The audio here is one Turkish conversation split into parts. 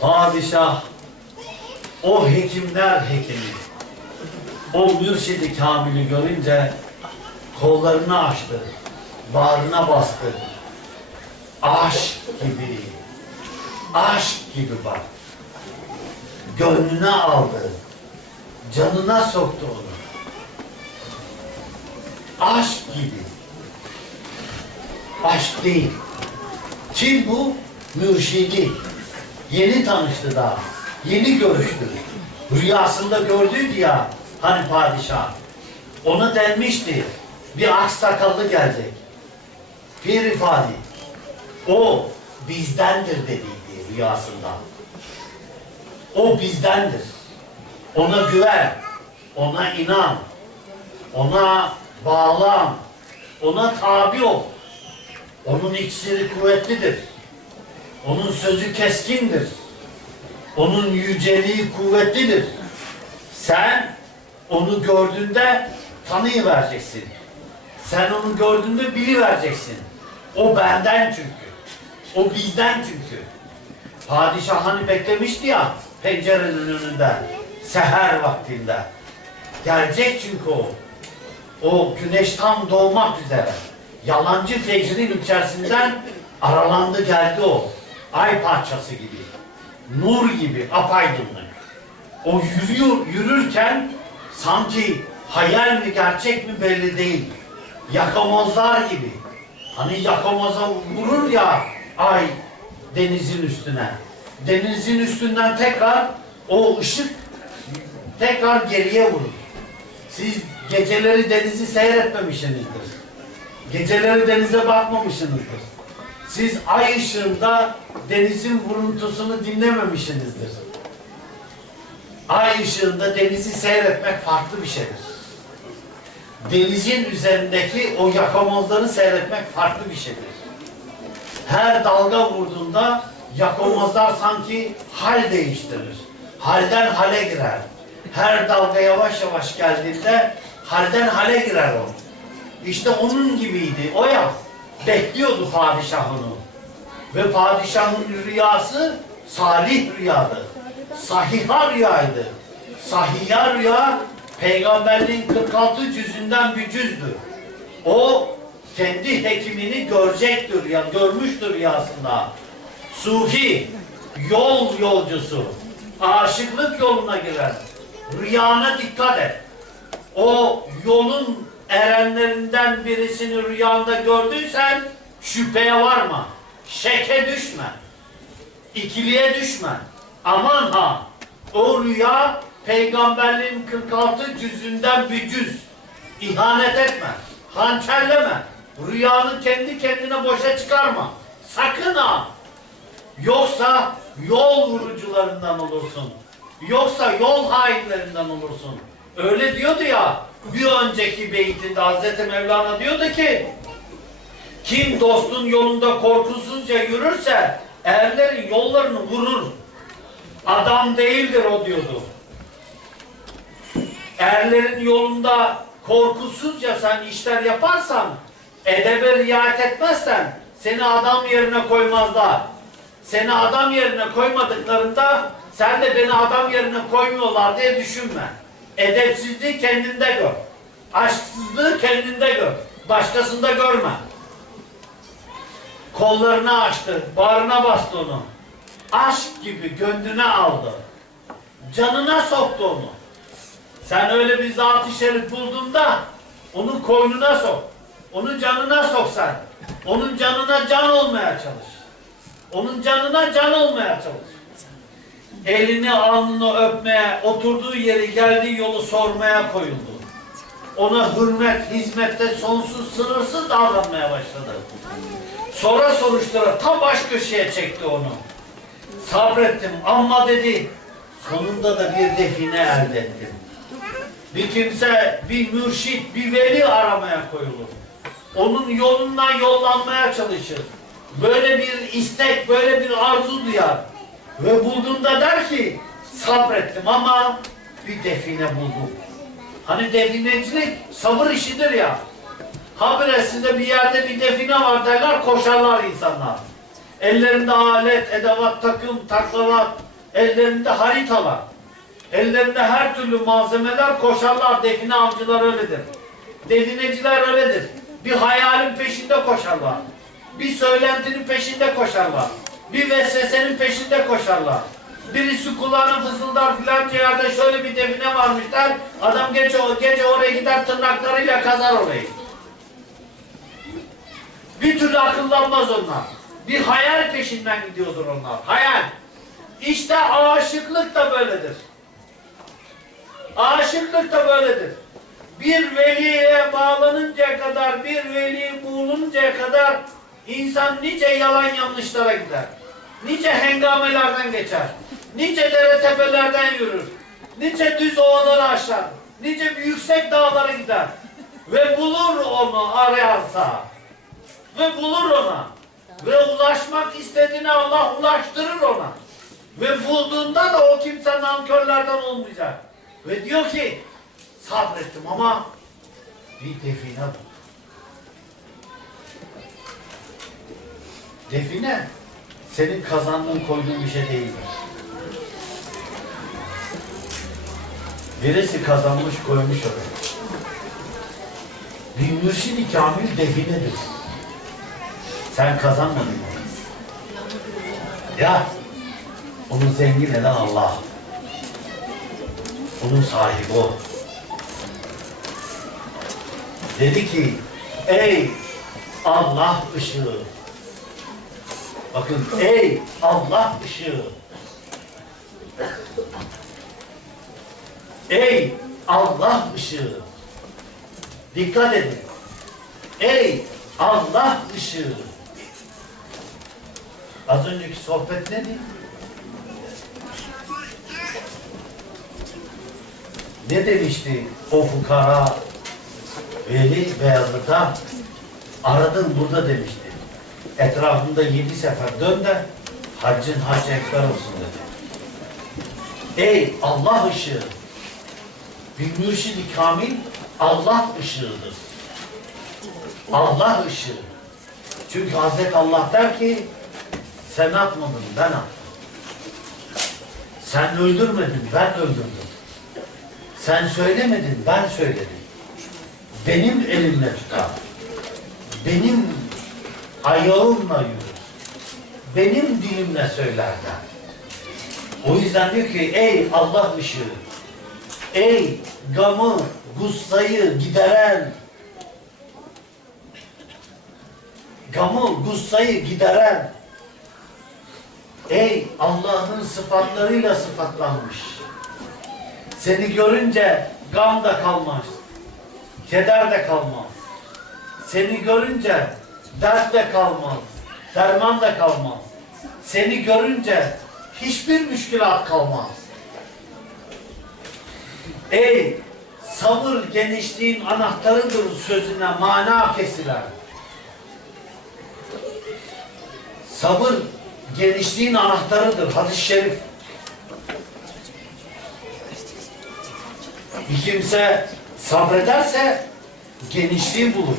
Padişah, o hekimler hekimi, o mürşidi kamili görünce kollarını açtı, bağrına bastı. Aşk gibi, aşk gibi bak. Gönlüne aldı, canına soktu onu. Aşk gibi. Aşk değil. Kim bu? Mürşidi. Yeni tanıştı daha. Yeni görüştü. Rüyasında gördüydü ya hani padişah. Ona denmişti. Bir aksakallı gelecek. Bir ifade. O bizdendir dediydi rüyasında. O bizdendir. Ona güven. Ona inan. Ona bağlan. Ona tabi ol. Onun iksiri kuvvetlidir. Onun sözü keskindir. Onun yüceliği kuvvetlidir. Sen onu gördüğünde tanıyıvereceksin. Sen onu gördüğünde bilivereceksin. O benden çünkü. O bizden çünkü. Padişah hani beklemişti ya pencerenin önünde. Seher vaktinde. Gelecek çünkü o. O güneş tam doğmak üzere. Yalancı fecrin içerisinden aralandı geldi o. Ay parçası gibi. Nur gibi apaydınlık. O yürüyor, yürürken sanki hayal mi gerçek mi belli değil. Yakamozlar gibi. Hani yakamoza vurur ya ay denizin üstüne. Denizin üstünden tekrar o ışık tekrar geriye vurur. Siz geceleri denizi seyretmemişsinizdir. Geceleri denize bakmamışsınızdır. Siz ay ışığında denizin vuruntusunu dinlememişsinizdir. Ay ışığında denizi seyretmek farklı bir şeydir. Denizin üzerindeki o yakamozları seyretmek farklı bir şeydir. Her dalga vurduğunda yakamozlar sanki hal değiştirir. Halden hale girer. Her dalga yavaş yavaş geldiğinde halden hale girer o. İşte onun gibiydi. O ya bekliyordu padişah onu. Ve padişahın rüyası salih rüyadı. Sahiha rüyaydı. Sahiha rüya peygamberliğin 46 cüzünden bir cüzdür. O kendi hekimini görecektir ya görmüştür rüyasında. Sufi, yol yolcusu, aşıklık yoluna giren, rüyana dikkat et. O yolun erenlerinden birisini rüyanda gördüysen şüpheye varma. Şeke düşme. İkiliye düşme. Aman ha. O rüya peygamberliğin 46 cüzünden bir cüz. İhanet etme. Hançerleme. Rüyanı kendi kendine boşa çıkarma. Sakın ha. Yoksa yol vurucularından olursun. Yoksa yol hainlerinden olursun. Öyle diyordu ya bir önceki beytinde Hazreti Mevlana diyordu ki kim dostun yolunda korkusuzca yürürse erlerin yollarını vurur. Adam değildir o diyordu. Erlerin yolunda korkusuzca sen işler yaparsan, edebe riayet etmezsen seni adam yerine koymazlar. Seni adam yerine koymadıklarında sen de beni adam yerine koymuyorlar diye düşünme. Edepsizliği kendinde gör. Aşksızlığı kendinde gör. Başkasında görme. Kollarını açtı, bağrına bastı onu. Aşk gibi gönlüne aldı. Canına soktu onu. Sen öyle bir zat-ı şerif bulduğunda onun koynuna sok. Onun canına sok sen. Onun canına can olmaya çalış. Onun canına can olmaya çalış. Elini alnını öpmeye, oturduğu yeri geldiği yolu sormaya koyuldu. Ona hürmet, hizmette sonsuz, sınırsız davranmaya başladı. Sonra soruştura tam baş köşeye çekti onu. Sabrettim ama dedi, sonunda da bir define elde ettim. Bir kimse, bir mürşit, bir veli aramaya koyulur. Onun yolundan yollanmaya çalışır. Böyle bir istek, böyle bir arzu duyar. Ve bulduğunda der ki, sabrettim ama bir define buldum. Hani definecilik sabır işidir ya. Habiresinde bir yerde bir define var derler, koşarlar insanlar. Ellerinde alet, edevat, takım, taklavat, ellerinde haritalar, ellerinde her türlü malzemeler koşarlar. Define avcılar öyledir. Defineciler öyledir. Bir hayalin peşinde koşarlar. Bir söylentinin peşinde koşarlar. Bir vesvesenin peşinde koşarlar. Birisi kulağına fısıldar filanca yerde şöyle bir define varmış der. Adam gece, gece oraya gider tırnaklarıyla kazar orayı. Bir türlü akıllanmaz onlar. Bir hayal peşinden gidiyordur onlar. Hayal. İşte aşıklık da böyledir. Aşıklık da böyledir. Bir veliye bağlanıncaya kadar, bir veli bulununcaya kadar insan nice yalan yanlışlara gider. Nice hengamelerden geçer. Nice dere tepelerden yürür. Nice düz ovaları aşar. Nice yüksek dağlara gider. Ve bulur onu ararsa. Ve bulur ona. Ve ulaşmak istediğine Allah ulaştırır ona. Ve bulduğunda da o kimse nankörlerden olmayacak. Ve diyor ki sabrettim ama bir define buldum. Define senin kazandığın koyduğun bir şey değildir. Birisi kazanmış koymuş oraya. Bir mürşid-i kamil definedir. Sen kazanmadın. Ya onu zengin eden Allah. Onun sahibi o. Dedi ki ey Allah ışığı. Bakın ey Allah ışığı. Ey Allah ışığı. Dikkat edin. Ey Allah ışığı. Az önceki sohbet neydi? Ne demişti o fukara Veli Beyazıt'a? Aradın burada demişti. Etrafında yedi sefer dön de haccın hac ekber olsun dedi. Ey Allah ışığı! Bir mürşid-i kamil Allah ışığıdır. Allah ışığı. Çünkü Hazreti Allah der ki sen atmadın ben attım. Sen öldürmedin ben öldürdüm. Sen söylemedin ben söyledim. Benim elimle tutar. Benim ayağımla yürür. Benim dilimle söyler der. O yüzden diyor ki ey Allah ışığı, ey gamı, gussayı gideren, gamı, gussayı gideren, ey Allah'ın sıfatlarıyla sıfatlanmış. Seni görünce gam da kalmaz, keder de kalmaz. Seni görünce dert de kalmaz, derman da kalmaz. Seni görünce hiçbir müşkülat kalmaz. Ey sabır genişliğin anahtarıdır sözüne mana kesiler. Sabır genişliğin anahtarıdır hadis-i şerif. Bir kimse sabrederse genişliği bulur.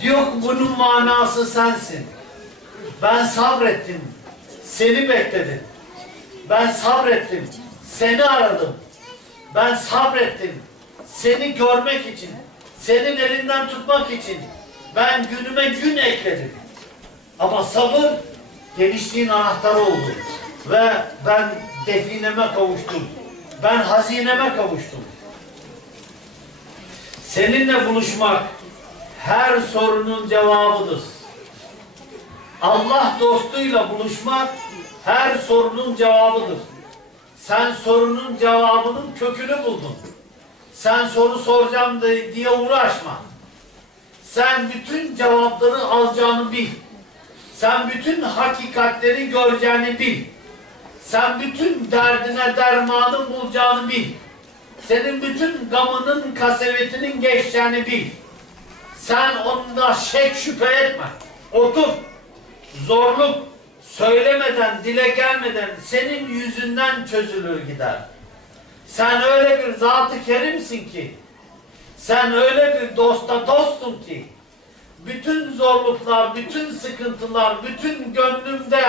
Ki bunun manası sensin. Ben sabrettim. Seni bekledim. Ben sabrettim. Seni aradım. Ben sabrettim. Seni görmek için. Senin elinden tutmak için. Ben günüme gün ekledim. Ama sabır genişliğin anahtarı oldu. Ve ben defineme kavuştum. Ben hazineme kavuştum. Seninle buluşmak her sorunun cevabıdır. Allah dostuyla buluşmak her sorunun cevabıdır. Sen sorunun cevabının kökünü buldun. Sen soru soracağım diye uğraşma. Sen bütün cevapları alacağını bil. Sen bütün hakikatleri göreceğini bil. Sen bütün derdine dermanın bulacağını bil. Senin bütün gamının kasevetinin geçeceğini bil. Sen onda şek şüphe etme. Otur. Zorluk söylemeden, dile gelmeden senin yüzünden çözülür gider. Sen öyle bir zat-ı kerimsin ki, sen öyle bir dosta dostsun ki, bütün zorluklar, bütün sıkıntılar, bütün gönlümde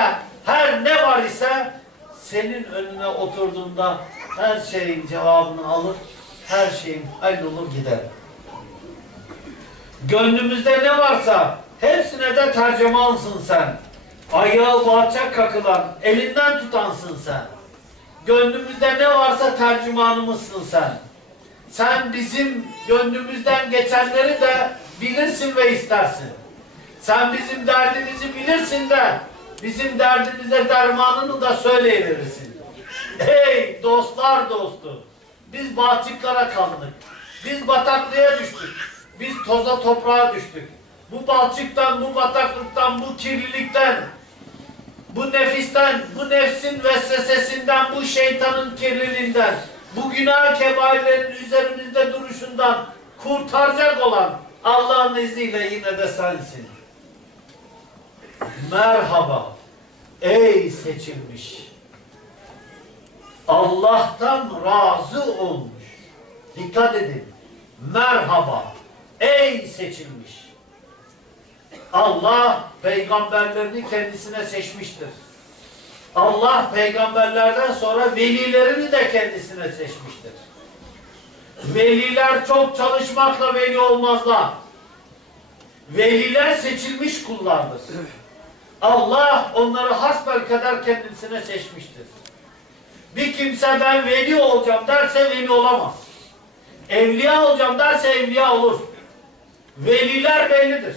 her ne var ise senin önüne oturduğunda her şeyin cevabını alır, her şeyin hallolur gider. Gönlümüzde ne varsa hepsine de tercümansın sen. Ayağı bahçe kakılan, elinden tutansın sen. Gönlümüzde ne varsa tercümanımızsın sen. Sen bizim gönlümüzden geçenleri de bilirsin ve istersin. Sen bizim derdimizi bilirsin de bizim derdimize dermanını da söyleyiverirsin. Hey dostlar dostu. Biz balçıklara kaldık. Biz bataklığa düştük. Biz toza toprağa düştük. Bu balçıktan, bu bataklıktan, bu kirlilikten, bu nefisten, bu nefsin vesvesesinden, bu şeytanın kirliliğinden, bu günah kebairlerin üzerimizde duruşundan kurtaracak olan Allah'ın izniyle yine de sensin. Merhaba ey seçilmiş. Allah'tan razı olmuş. Dikkat edin. Merhaba ey seçilmiş. Allah peygamberlerini kendisine seçmiştir. Allah peygamberlerden sonra velilerini de kendisine seçmiştir. Veliler çok çalışmakla veli olmazlar. Veliler seçilmiş kullardır. Allah onları hasbel kadar kendisine seçmiştir. Bir kimse ben veli olacağım derse veli olamaz. Evliya olacağım derse evliya olur. Veliler bellidir.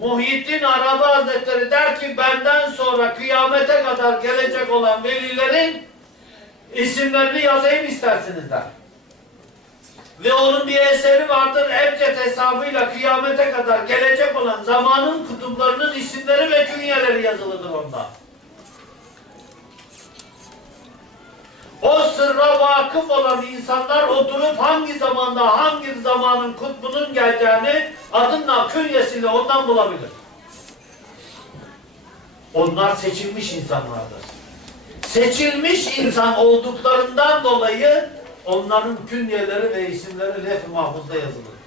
Muhyiddin Arabi Hazretleri der ki benden sonra kıyamete kadar gelecek olan velilerin isimlerini yazayım istersiniz der. Ve onun bir eseri vardır Ebced hesabıyla kıyamete kadar gelecek olan zamanın kutuplarının isimleri ve künyeleri yazılıdır onda. O sırra vakıf olan insanlar oturup hangi zamanda hangi zamanın kutbunun geleceğini adınla künyesiyle ondan bulabilir. Onlar seçilmiş insanlardır. Seçilmiş insan olduklarından dolayı onların künyeleri ve isimleri lef-i mahfuzda yazılır.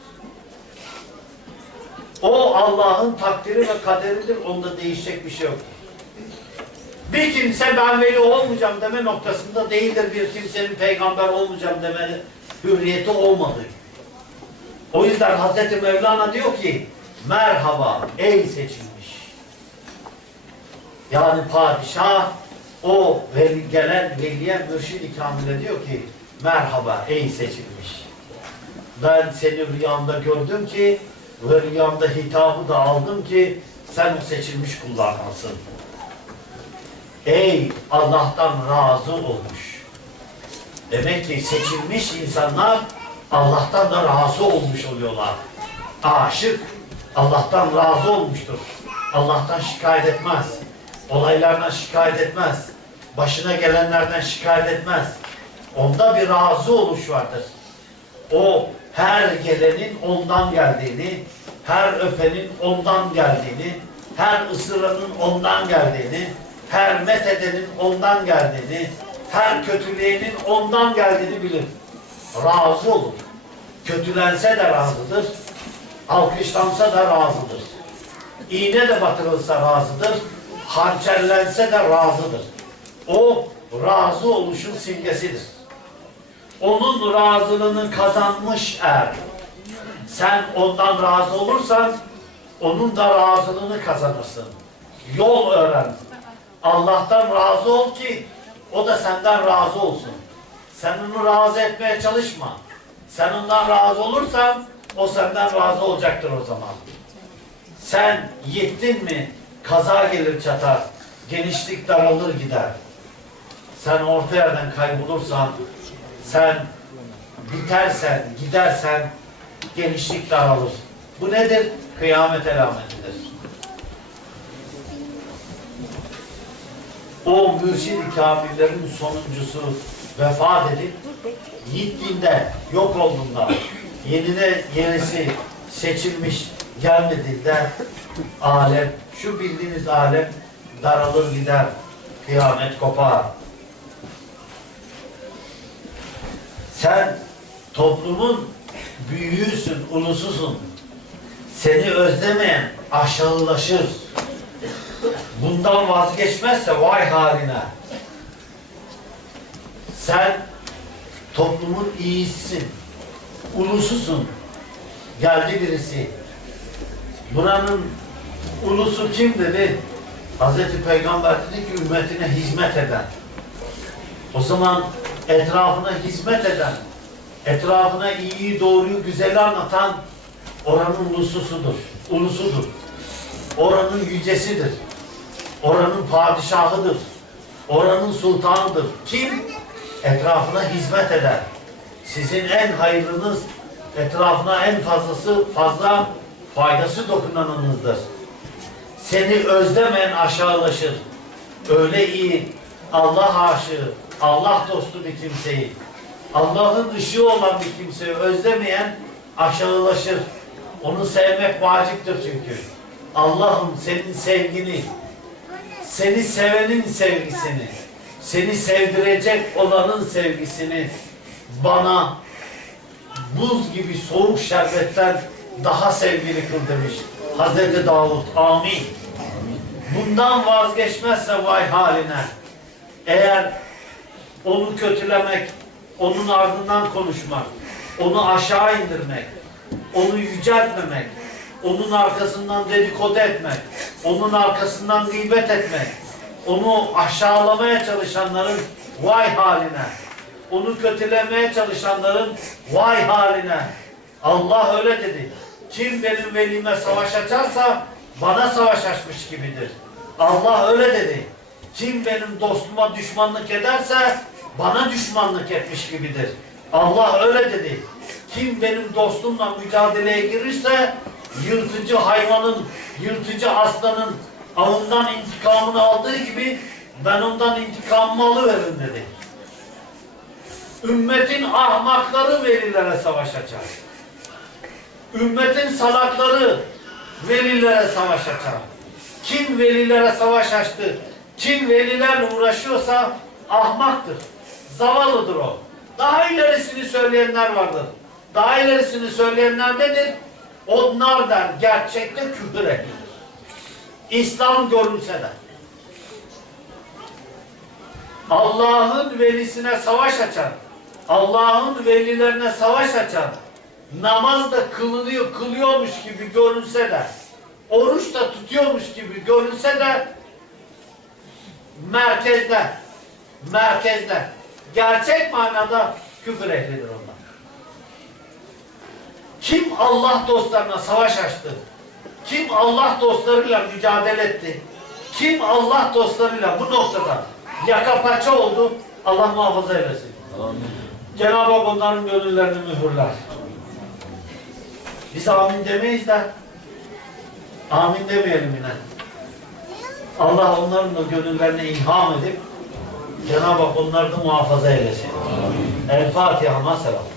O Allah'ın takdiri ve kaderidir. Onda değişecek bir şey yok. Bir kimse ben veli olmayacağım deme noktasında değildir bir kimsenin peygamber olmayacağım deme hürriyeti olmadı. O yüzden Hazreti Mevlana diyor ki merhaba ey seçilmiş. Yani padişah o veli, gelen veliye mürşid-i kamile diyor ki merhaba ey seçilmiş. Ben seni rüyamda gördüm ki ve rüyamda hitabı da aldım ki sen seçilmiş kullardansın. Ey Allah'tan razı olmuş. Demek ki seçilmiş insanlar Allah'tan da razı olmuş oluyorlar. Aşık Allah'tan razı olmuştur. Allah'tan şikayet etmez. Olaylardan şikayet etmez. Başına gelenlerden şikayet etmez. Onda bir razı oluş vardır. O her gelenin ondan geldiğini, her öpenin ondan geldiğini, her ısıranın ondan geldiğini, her methedenin ondan geldiğini, her kötülüğünün ondan geldiğini bilir. Razı olur. Kötülense de razıdır, alkışlansa da razıdır. İğne de batırılsa razıdır, hançerlense de razıdır. O razı oluşun simgesidir. Onun razılığını kazanmış er. Sen ondan razı olursan, onun da razılığını kazanırsın. Yol öğren. Allah'tan razı ol ki o da senden razı olsun. Sen onu razı etmeye çalışma. Sen ondan razı olursan o senden razı olacaktır o zaman. Sen yettin mi kaza gelir çatar, genişlik daralır gider. Sen orta yerden kaybolursan, sen bitersen, gidersen genişlik daralır. Bu nedir? Kıyamet alametidir. O mürşid-i sonuncusu vefat edip gittiğinde, yok olduğunda, yenine yenisi seçilmiş gelmediğinde alem, şu bildiğiniz alem daralır gider, kıyamet kopar. Sen toplumun büyüğüsün, ulususun. Seni özlemeyen aşağılaşır bundan vazgeçmezse vay haline. Sen toplumun iyisisin. Ulususun. Geldi birisi. Buranın ulusu kim dedi? Hazreti Peygamber dedi ki ümmetine hizmet eden. O zaman etrafına hizmet eden, etrafına iyiyi, doğruyu, güzeli anlatan oranın ulususudur. Ulusudur. Oranın yücesidir. Oranın padişahıdır. Oranın sultanıdır. Kim? Etrafına hizmet eder. Sizin en hayırlınız etrafına en fazlası fazla faydası dokunanınızdır. Seni özlemeyen aşağılaşır. Öyle iyi Allah aşığı, Allah dostu bir kimseyi, Allah'ın ışığı olan bir kimseyi özlemeyen aşağılaşır. Onu sevmek vaciptir çünkü. Allah'ım senin sevgini, seni sevenin sevgisini, seni sevdirecek olanın sevgisini bana buz gibi soğuk şerbetten daha sevgili kıl demiş Hazreti Davud. Amin. Bundan vazgeçmezse vay haline. Eğer onu kötülemek, onun ardından konuşmak, onu aşağı indirmek, onu yüceltmemek, onun arkasından dedikodu etmek, onun arkasından gıybet etmek, onu aşağılamaya çalışanların vay haline, onu kötülemeye çalışanların vay haline. Allah öyle dedi. Kim benim velime savaş açarsa bana savaş açmış gibidir. Allah öyle dedi. Kim benim dostuma düşmanlık ederse bana düşmanlık etmiş gibidir. Allah öyle dedi. Kim benim dostumla mücadeleye girirse yırtıcı hayvanın, yırtıcı aslanın avından intikamını aldığı gibi ben ondan intikamımı alıveririm dedi. Ümmetin ahmakları velilere savaş açar. Ümmetin salakları velilere savaş açar. Kim velilere savaş açtı, kim velilerle uğraşıyorsa ahmaktır. Zavallıdır o. Daha ilerisini söyleyenler vardır. Daha ilerisini söyleyenler nedir? Onlar der gerçekte küfür ehlidir. İslam görünse de. Allah'ın velisine savaş açan, Allah'ın velilerine savaş açan, namaz da kılınıyor, kılıyormuş gibi görünse de, oruç da tutuyormuş gibi görünse de, merkezde, merkezde, gerçek manada küfür ehlidir onlar. Kim Allah dostlarına savaş açtı? Kim Allah dostlarıyla mücadele etti? Kim Allah dostlarıyla bu noktada yaka paça oldu? Allah muhafaza eylesin. Cenab-ı Hak onların gönüllerini mühürler. Biz amin demeyiz de amin demeyelim yine. Allah onların da gönüllerine ilham edip Cenab-ı Hak onları da muhafaza eylesin. El Fatiha. Selam.